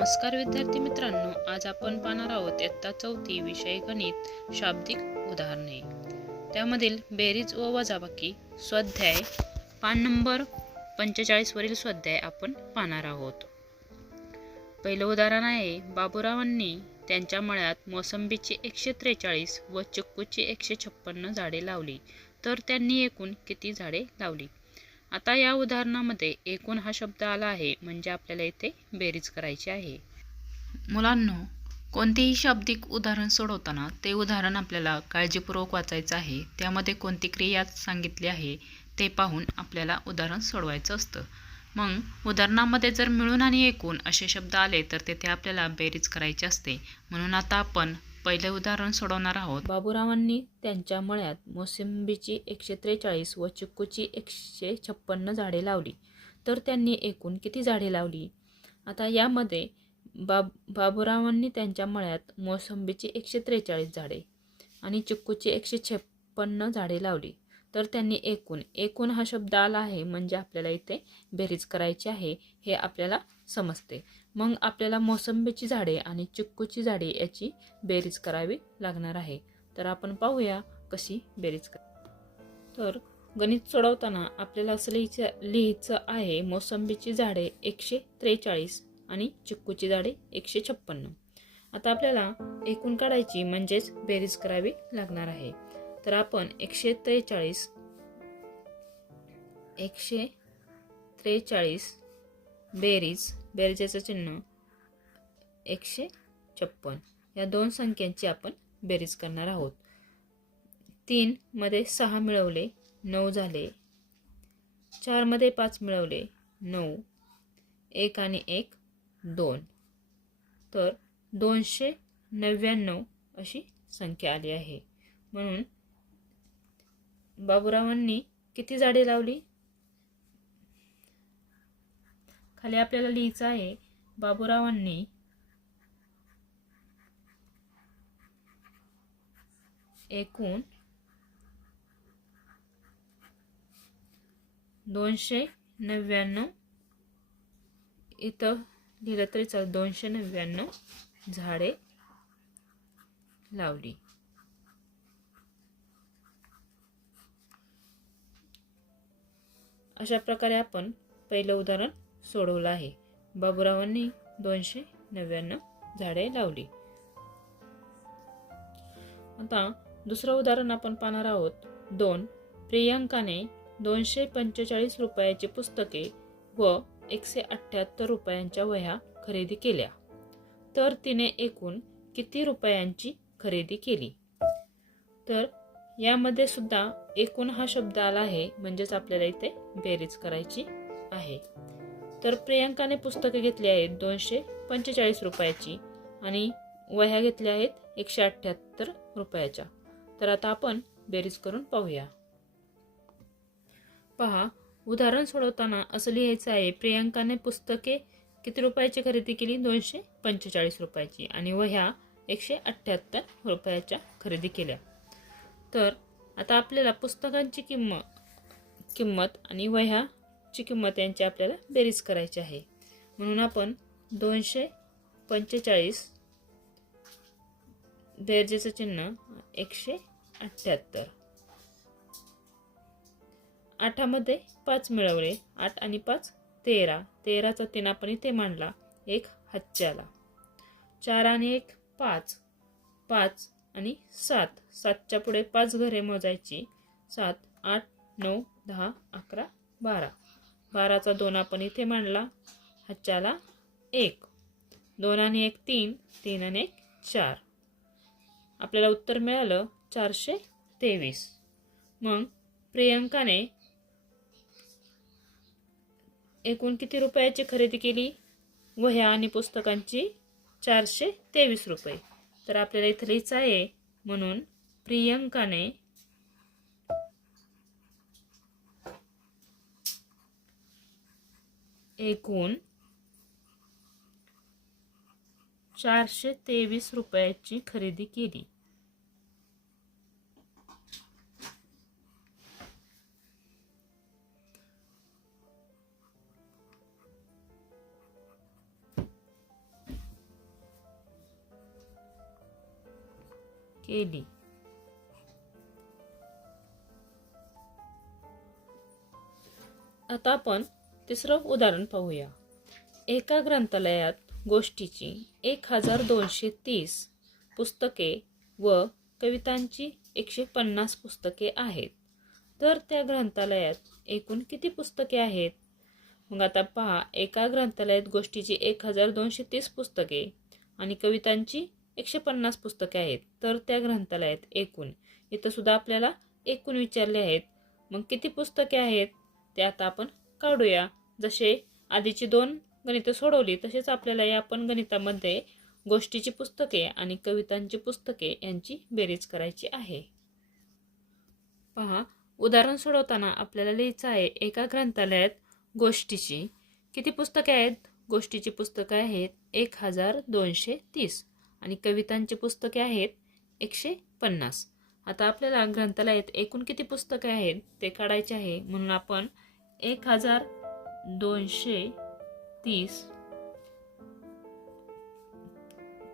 नमस्कार विद्यार्थी मित्रांनो आज आपण पाहणार आहोत इयत्ता चौथी विषय गणित शाब्दिक उदाहरणे. त्यामधील बेरीज व वजाबाकी स्वाध्याय पान नंबर पंचेचाळीसवरील स्वाध्याय आपण पाहणार आहोत. पहिलं उदाहरण आहे बाबूरावांनी त्यांच्या मळ्यात मोसंबीची एकशे त्रेचाळीस व चिक्कूची एकशे छप्पन्न झाडे लावली. तर त्यांनी एकूण किती झाडे लावली? आता या उदाहरणामध्ये एकूण हा शब्द आला आहे म्हणजे आपल्याला इथे बेरीज करायची आहे. मुलांनो कोणतेही शाब्दिक उदाहरण सोडवताना ते उदाहरण आपल्याला काळजीपूर्वक वाचायचं आहे त्यामध्ये कोणती क्रिया सांगितली आहे ते पाहून आपल्याला उदाहरण सोडवायचं असतं. मग उदाहरणामध्ये जर मिळून आणि एकूण असे शब्द आले तर तेथे आपल्याला बेरीज करायची असते. म्हणून आता आपण पहिले उदाहरण सोडवणार आहोत. बाबूरावांनी त्यांच्या मळ्यात मोसंबीची एकशे त्रेचाळीस व चिक्कूची एकशे छप्पन्न झाडे लावली. तर त्यांनी एकूण किती झाडे लावली? आता यामध्ये बाब बाबूरावांनी त्यांच्या मळ्यात मोसंबीची एकशे त्रेचाळीस झाडे आणि चिक्कूची एकशे छप्पन्न झाडे लावली. तर त्यांनी एकूण एकूण हा शब्द आला आहे म्हणजे आपल्याला इथे बेरीज करायची आहे हे आपल्याला समजते. मग आपल्याला मोसंबीची झाडे आणि चिक्कूची झाडे याची बेरीज करावी लागणार आहे. तर आपण पाहूया कशी बेरीज कर तर गणित सोडवताना आपल्याला असं लिहायचं लिहायचं आहे मोसंबीची झाडे एकशे त्रेचाळीस आणि चिक्कूची झाडे एकशे छप्पन्न. आता आपल्याला एकूण काढायची म्हणजेच बेरीज करावी लागणार आहे. तर आपण एकशे त्रेचाळीस एकशे त्रेचाळीस बेरीज बेरजेचं चिन्ह एकशे छप्पन. या दोन संख्यांची आपण बेरीज करणार आहोत. तीनमध्ये सहा मिळवले नऊ झाले. चारमध्ये पाच मिळवले नऊ. एक आणि एक दोन. तर दोनशे नव्याण्णव अशी संख्या आली आहे. म्हणून बाबुरावांनी किती झाडे लावली? खाली आपल्याला लिहायचं आहे बाबूरावांनी. एकूण दोनशे नव्याण्णव. इथं लिहिलं तरी चाल दोनशे नव्याण्णव झाडे लावली. अशा प्रकारे आपण पहिलं उदाहरण सोडवलं आहे. बाबुरावांनी दोनशे नव्याण्णव झाडे लावली. आता दुसरं उदाहरण आपण पाहणार आहोत. दोन प्रियंकाने दोनशे पंचेचाळीस रुपयाची पुस्तके व एकशे अठ्ठ्याहत्तर रुपयांच्या वह्या खरेदी केल्या. तर तिने एकूण किती रुपयांची खरेदी केली? तर यामध्ये सुद्धा एकूण हा शब्द आला आहे म्हणजेच आपल्याला इथे बेरीज करायची आहे. तर प्रियंकाने पुस्तके घेतली आहेत दोनशे पंचेचाळीस रुपयाची आणि वह्या घेतल्या आहेत एकशे अठ्ठ्याहत्तर रुपयाच्या. तर आता आपण बेरीज करून पाहूया. पहा उदाहरण सोडवताना असं लिहायचं आहे प्रियंकाने पुस्तके किती रुपयाची खरेदी केली? दोनशे पंचेचाळीस रुपयाची आणि वह्या एकशे अठ्ठ्याहत्तर रुपयाच्या खरेदी केल्या. तर आता आपल्याला पुस्तकांची किंमत किंमत आणि वह्या ची किंमत यांची आपल्याला बेरीज करायची आहे. म्हणून आपण दोनशे पंचेचाळीस दर्जेचं चिन्ह एकशे अठ्ठ्याहत्तर. आठामध्ये पाच मिळवले आठ आणि पाच तेरा. तेराचा तीन आपण इथे मांडला एक हातच्याला चार आणि एक पाच. पाच आणि सात. सातच्या पुढे पाच घरे मोजायची. सात आठ नऊ दहा अकरा बारा. बाराचा दोन आपण इथे मांडला. हातच्याला एक. दोन आणि एक तीन. तीन आणि एक चार. आपल्याला उत्तर मिळालं चारशे तेवीस. मग प्रियंकाने एकूण किती रुपयाची खरेदी केली? वह्या आणि पुस्तकांची चारशे तेवीस रुपये. तर आपल्याला इथे लिहायचं आहे म्हणून प्रियंकाने एकूण चारशे तेवीस रुपयाची खरेदी केली. केली. आता आपण तिसरं उदाहरण पाहूया. एका ग्रंथालयात गोष्टीची एक हजार दोनशे तीस पुस्तके व कवितांची एकशे पन्नास पुस्तके आहेत. तर त्या ग्रंथालयात एकूण किती पुस्तके आहेत? मग आता पहा एका ग्रंथालयात गोष्टीची एक हजार दोनशे तीस पुस्तके आणि कवितांची एकशे पन्नास पुस्तके आहेत. तर त्या ग्रंथालयात एकूण इथं सुद्धा आपल्याला एकूण विचारले आहेत. मग किती पुस्तके आहेत? ते आता आपण काढूया. जसे आधीची दोन गणितं सोडवली तसेच आपल्याला या पण गणितामध्ये गोष्टीची पुस्तके आणि कवितांची पुस्तके यांची बेरीज करायची आहे. पहा उदाहरण सोडवताना आपल्याला लिहायचं आहे एका ग्रंथालयात गोष्टीची किती पुस्तके आहेत? गोष्टीची पुस्तकं आहेत एक हजार दोनशे तीस आणि कवितांची पुस्तके आहेत एकशे पन्नास. आता आपल्याला ग्रंथालयात एकूण किती पुस्तके आहेत ते काढायचे आहे म्हणून आपण एक हजार दोनशे तीस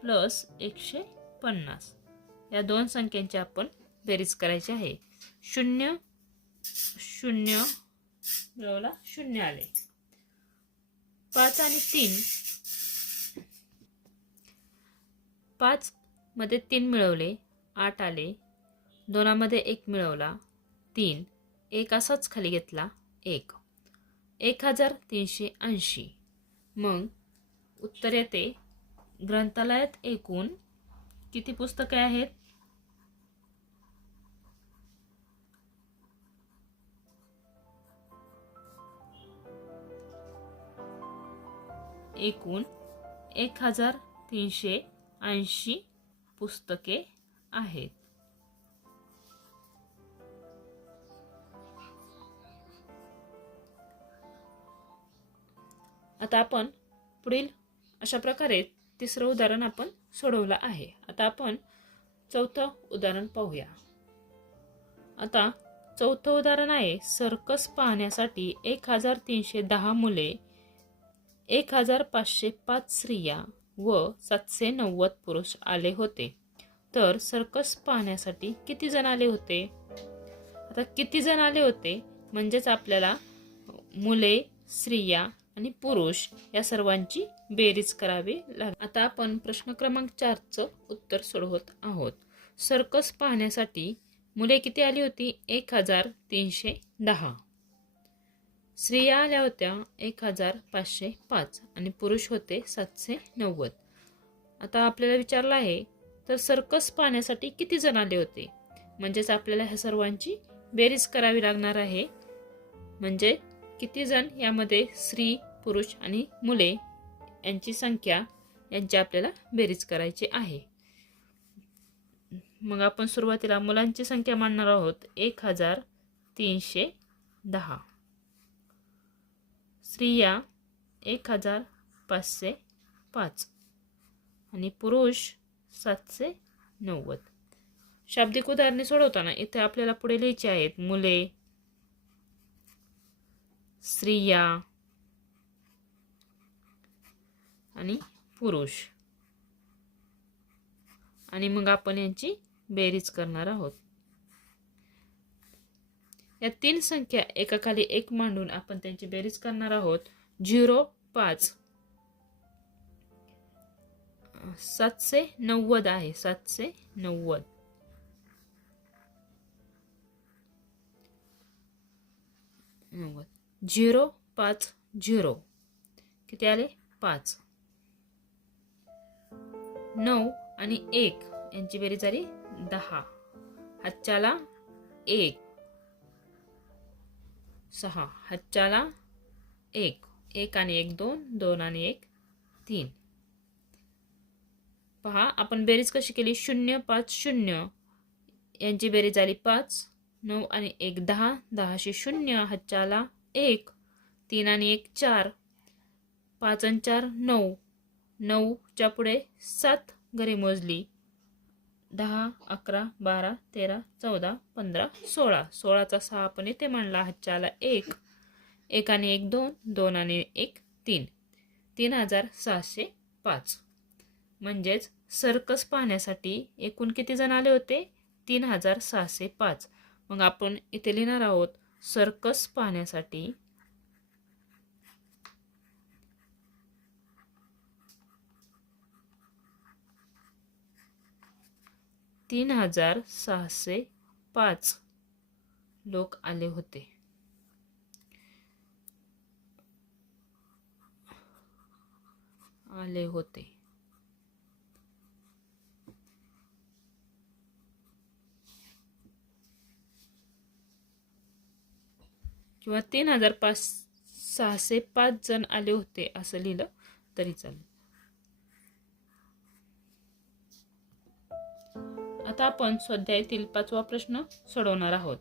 प्लस एकशे पन्नास. या दोन संख्यांची आपण बेरीज करायची आहे. शून्य शून्य मिळवला शून्य आले. पाच आणि तीन पाच मध्ये तीन मिळवले आठ आले. दोनामध्ये एक मिळवला तीन. एक असाच खाली घेतला. एक. एक हजार तीनशे ऐंशी. मग उत्तर येते ग्रंथालयात एकूण किती पुस्तके आहेत? एकूण एक हजार तीनशे ऐंशी पुस्तके आहेत. आता आपण पुढील अशा प्रकारे तिसरं उदाहरण आपण सोडवलं आहे. आता आपण चौथं उदाहरण पाहूया. आता चौथं उदाहरण आहे सर्कस पाहण्यासाठी एक हजार तीनशे दहा मुले एक हजार पाचशे पाच स्त्रिया व सातशे नव्वद पुरुष आले होते. तर सर्कस पाहण्यासाठी किती जण आले होते? आता किती जण आले होते? म्हणजेच आपल्याला मुले स्त्रिया आणि पुरुष या सर्वांची बेरीज करावी लागेल. आता आपण प्रश्न क्रमांक चारचं उत्तर सोडवत आहोत. सर्कस पाहण्यासाठी मुले किती आली होती? एक हजार तीनशे दहा. स्त्रिया आल्या होत्या एक हजार पाचशे पाच आणि पुरुष होते सातशे नव्वद. आता आपल्याला विचारलं आहे तर सर्कस पाहण्यासाठी किती जण आले होते? म्हणजेच आपल्याला ह्या सर्वांची बेरीज करावी लागणार आहे. म्हणजे किती जण यामध्ये स्त्री पुरुष आणि मुले यांची संख्या यांची आपल्याला बेरीज करायची आहे. मग आपण सुरुवातीला मुलांची संख्या मांडणार आहोत. एक हजार तीनशे दहा. स्त्रिया एक हजार पाचशे पाच आणि पुरुष सातशे नव्वद. शाब्दिक उदाहरणे सोडवताना इथे आपल्याला पुढे लिहायचे आहेत. मुले स्त्रिया आणि पुरुष. आणि मग आपण यांची बेरीज करणार आहोत. या तीन संख्या एकाखाली एक मांडून आपण त्यांची बेरीज करणार आहोत. झिरो पाच. सातशे नव्वद आहे. सातशे नव्वद. नव्वद. झिरो पाच झिरो. किती आले? पाच. नऊ आणि एक. यांची बेरीज झाली दहा. हातच्याला एक. सहा. हातच्याला एक. एक आणि एक दोन. दोन आणि एक तीन. पहा आपण बेरीज कशी केली? शून्य पाच शून्य. यांची बेरीज झाली पाच. नऊ आणि एक दहा. दहाशे शून्य. हातच्याला एक तीन आणि एक चार. पाच आणि चार नऊ. नऊच्या पुढे सात घरी मोजली. दहा अकरा बारा तेरा चौदा पंधरा सोळा. सोळाचा सहा आपण इथे मांडला. हातच्याला एक. एक आणि एक दोन. दोन आणि एक तीन. तीन हजार सहाशे पाच. म्हणजेच सर्कस पाहण्यासाठी एकूण किती जण आले होते? तीन हजार सहाशे पाच. मग आपण इथे लिहिणार आहोत सर्कस पाहण्यासाठी तीन हजार सहाशे पाच लोक आले होते. आले होते. किंवा तीन हजार पाच सहाशे पाच जण आले होते असं लिहिलं तरी चालेल. आता आपण स्वाध्यायातील पाचवा प्रश्न सोडवणार आहोत.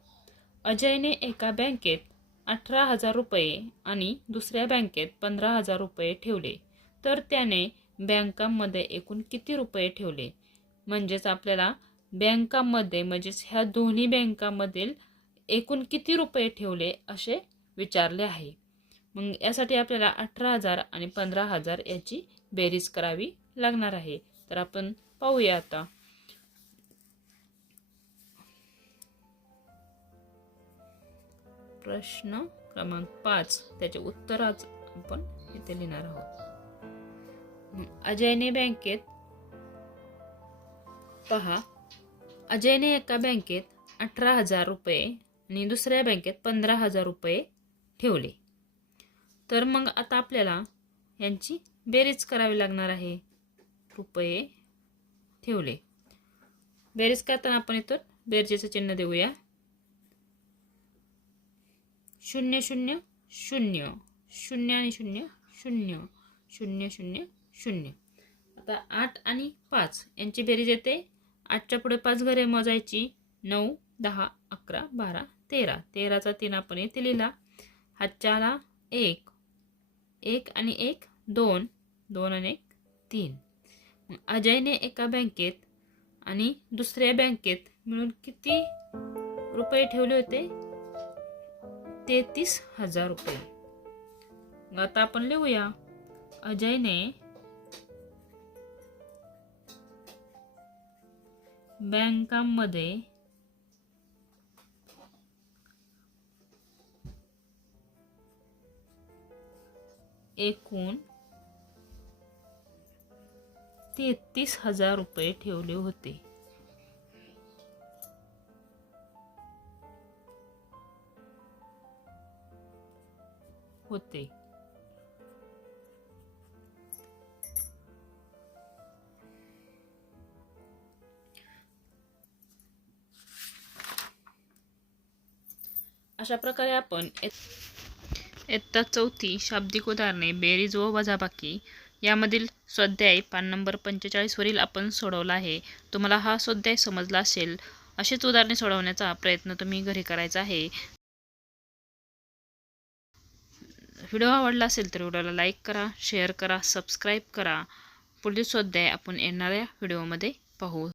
अजयने एका बँकेत अठरा हजार रुपये आणि दुसऱ्या बँकेत पंधरा हजार रुपये ठेवले. तर त्याने बँकांमध्ये एकूण किती रुपये ठेवले? म्हणजेच आपल्याला बँकांमध्ये म्हणजेच ह्या दोन्ही बँकांमधील एकूण किती रुपये ठेवले असे विचारले आहे? मग यासाठी आपल्याला अठरा हजार आणि पंधरा हजार याची बेरीज करावी लागणार आहे. तर आपण पाहूया आता. प्रश्न क्रमांक पाच. त्याचे उत्तर आज आपण इथे लिहिणार आहोत. अजयने बँकेत पहा. अजयने एका बँकेत अठरा हजार रुपये आणि दुसऱ्या बँकेत पंधरा हजार रुपये ठेवले. तर मग आता आपल्याला यांची बेरीज करावी लागणार आहे. रुपये ठेवले. बेरीज करताना आपण इथं बेरजेचं चिन्ह देऊया. शून्य शून्य शून्य. शून्य आणि शून्य शून्य. शून्य शून्य शून्य. आता आठ आणि पाच. यांची बेरीज येते. आठच्या पुढे पाच घरे मोजायची. नऊ दहा अकरा बारा तेरा. तेराचा तीन आपण येथे लिहिला. हातच्याला एक. एक आणि एक दोन. दोन आणि एक तीन. अजयने एका बँकेत आणि दुसऱ्या बँकेत मिळून किती रुपये ठेवले होते? तेहतीस हजार रुपये. मग आता आपण लिहूया. अजयने बँकांमध्ये एकूण तेहतीस हजार रुपये ठेवले होते. होते. अशा प्रकारे आपण इयत्ता चौथी शाब्दिक उदाहरणे बेरीज व वजाबाकी यामधील स्वाध्याय पान नंबर पंचेचाळीसवरील आपण सोडवला आहे. तुम्हाला हा स्वाध्याय समजला असेल अशीच उदाहरणे सोडवण्याचा प्रयत्न तुम्ही घरी करायचा आहे. व्हिडिओ आवडला असेल तर व्हिडिओला लाईक करा शेअर करा सबस्क्राईब करा. पुढील स्वाध्याय आपण येणाऱ्या व्हिडिओमध्ये पाहू.